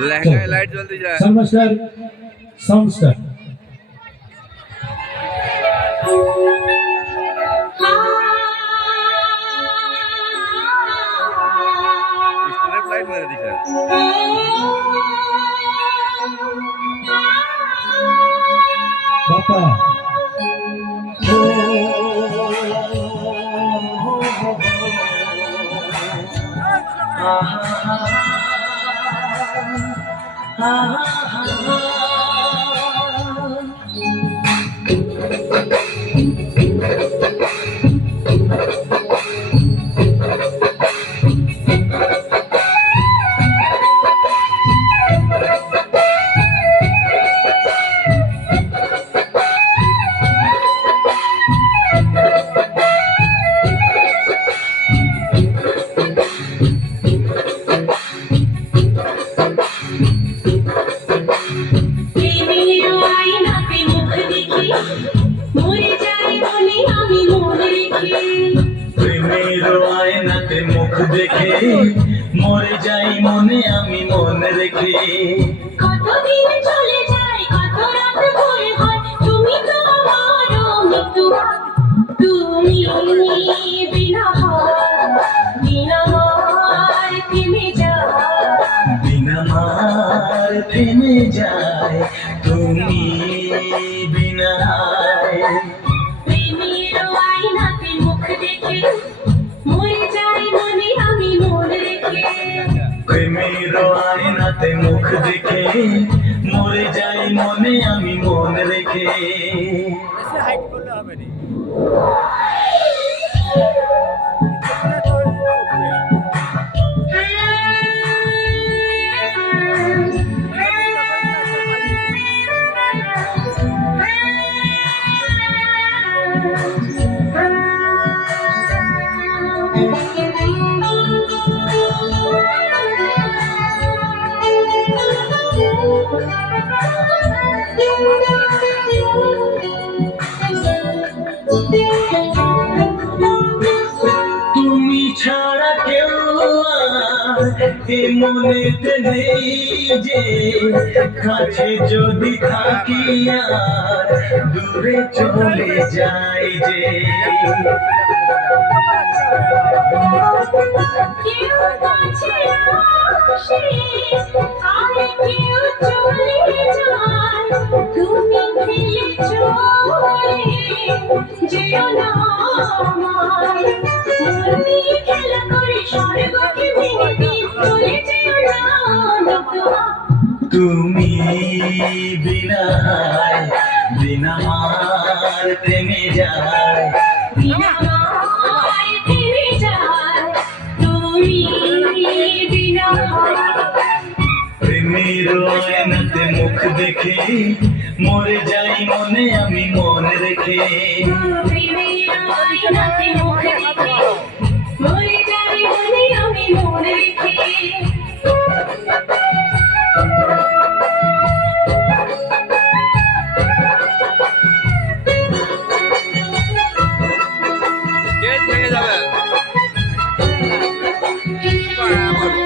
Lehenga light जल्दी जाए। Sound star strip light मेरे दिखा। पापा মুখ দেখে মরে যাই মনে আমি মন রেখে কতদিন চলে যায় কত রাত ভোর হয় তুমি তো আমার মৃত্যু তুমি বিনা মার থেমে যায় তুমি বিনা প্রেমের আয়নাতে মুখ দেখে মরে যাই মনে আমি মন রেখে প্রেমের আয়নাতে মুখ দেখে মরে যাই মনে আমি মন রেখে हाइट করলে হবে না। তুমি ছাড়া কেউ মনেতে নেই যে কাছে যদি থাকি আর দূরে চলে যাই যে কেউ কাছে আসে আর কেউ চলে যায় তুমি ফেলে চলে যেও না আমায় মন দিয়ে খেলা করে স্বর্গকে ভেঙে চলে যেও না তুমি বিনা মার থেমে যায় বিনা মায় থেমে যায় তুমি বিনা প্রেমের আয়নাতে মুখ দেখে মরে যাই মনে আমি মন রেখে প্রেমের আয়নাতে মুখ দেখে